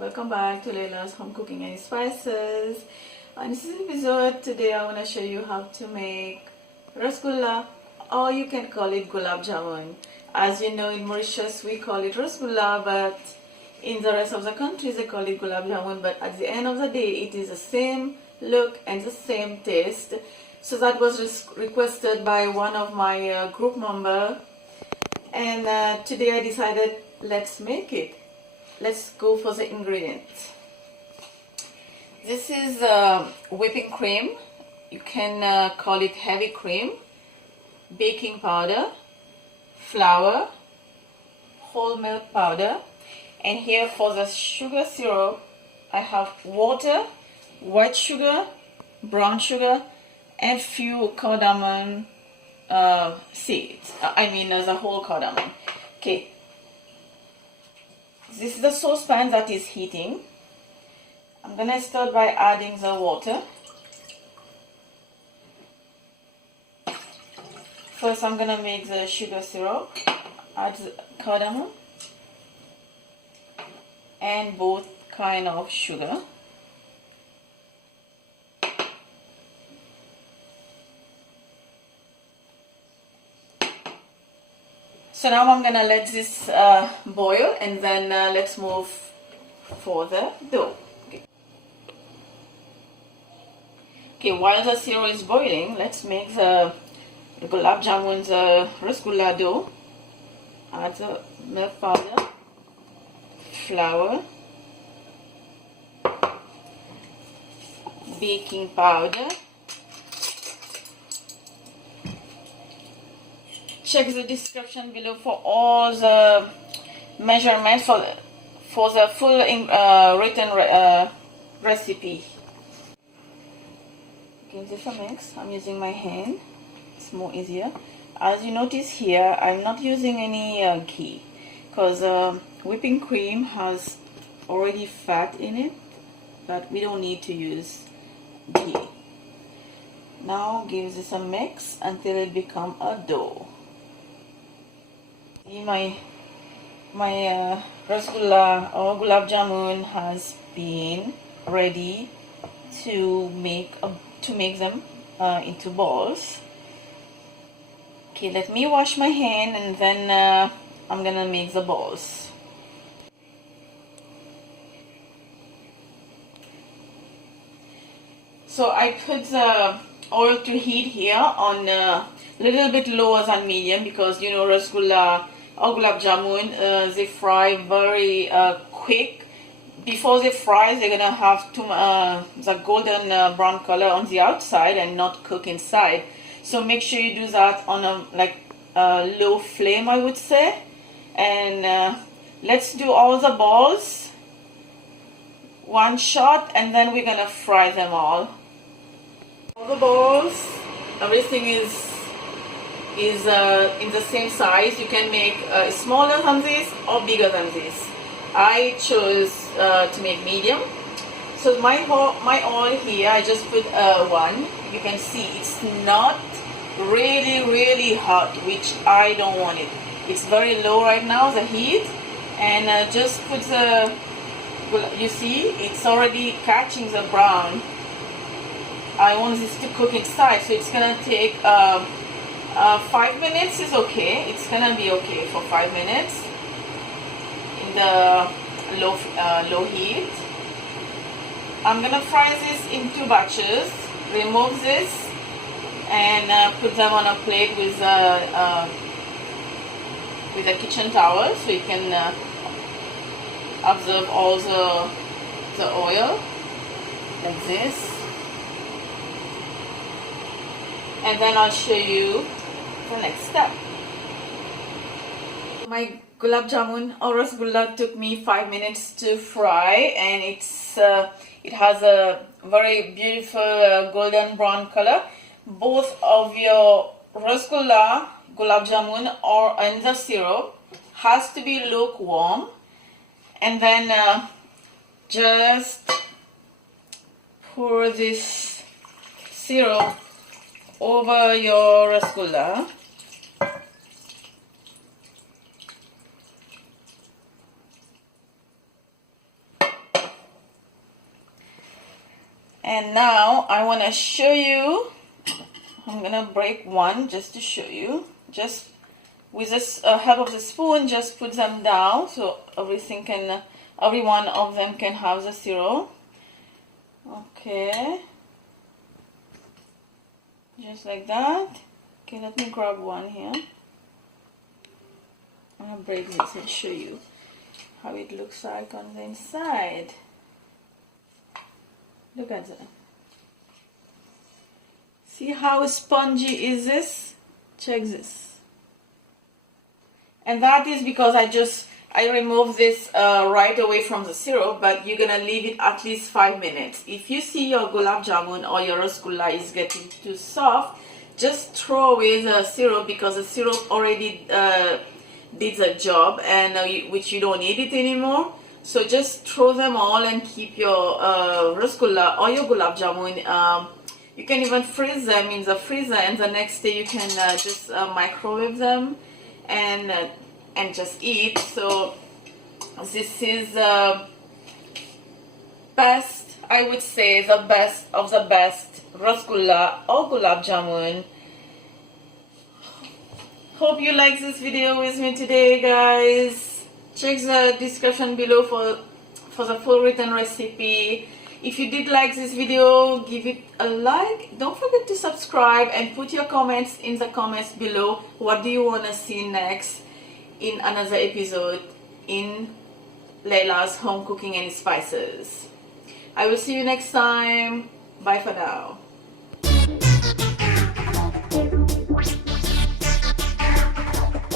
Welcome back to Laila's Home Cooking and Spices. In this episode today I want to show you how to make Rasgoullah, or you can call it Gulaab jamun. As you know, in Mauritius we call it Rasgoullah, but in the rest of the countries they call it Gulaab jamun. But at the end of the day it is the same look and the same taste. So that was requested by one of my group members, and today I decided let's make it. Let's go for the ingredients. This is whipping cream. You can call it heavy cream, baking powder, flour, whole milk powder, and here for the sugar syrup I have water, white sugar, brown sugar, and few cardamom seeds. The whole cardamom. Okay. This is the saucepan that is heating. I'm gonna start by adding the water. First I'm gonna make the sugar syrup, add the cardamom and both kind of sugar. So now I'm gonna let this boil, and then let's move for the dough. Okay, while the syrup is boiling, let's make the Gulaab jamun, the Rasgoullah dough. Add the milk powder, flour, baking powder. Check the description below for all the measurements for the full written recipe. Give this a mix. I'm using my hand. It's more easier. As you notice here, I'm not using any ghee because whipping cream has already fat in it, but we don't need to use ghee. Now give this a mix until it becomes a dough. My Rasgoullah or Gulaab jamun has been ready to make them into balls. Okay, let me wash my hand, and then I'm gonna make the balls. So I put the oil to heat here on a little bit lower than medium, because you know Rasgoullah or Gulaab jamun, they fry very quick. Before they fry, they're gonna have the golden brown color on the outside and not cook inside. So make sure you do that on a low flame, I would say. And let's do all the balls one shot, and then we're gonna fry them all. All the balls, everything is in the same size. You can make smaller than this or bigger than this. I chose to make medium. So my oil here, I just put one. You can see it's not really hot, which I don't want it. It's very low right now, the heat, and just put the, you see it's already catching the brown. I want this to cook inside, so it's gonna take 5 minutes is okay. It's gonna be okay for 5 minutes in the low heat. I'm gonna fry this in 2 batches. Remove this and put them on a plate with a kitchen towel, so you can absorb all the oil like this. And then I'll show you the next step. My Gulaab jamun or Rasgoullah took me 5 minutes to fry, and it has a very beautiful golden brown color. Both of your Rasgoullah, Gulaab jamun, and the syrup has to be lukewarm, and then just pour this syrup over your Rasgoullah. And now I want to show you, I'm gonna break one just to show you. Just with this help of the spoon, just put them down so everything can, every one of them can have the syrup. Okay, just like that. Okay, let me grab one here. I'm gonna break this and show you how it looks like on the inside. Look at that. See how spongy is this? Check this. And that is because I removed this right away from the syrup, but you're gonna leave it at least 5 minutes. If you see your gulab jamun or your rasgulla is getting too soft, just throw away the syrup because the syrup already did the job, and which you don't need it anymore. So just throw them all and keep your rasgulla or your gulab jamun. You can even freeze them in the freezer, and the next day you can just microwave them and just eat. So this is best, I would say, the best of the best rasgulla or gulab jamun. Hope you like this video with me today, guys. Check the description below for the full written recipe. If you did like this video, give it a like. Don't forget to subscribe and put your comments in the comments below. What do you want to see next in another episode in Laila's Home Cooking and Spices? I will see you next time. Bye for now.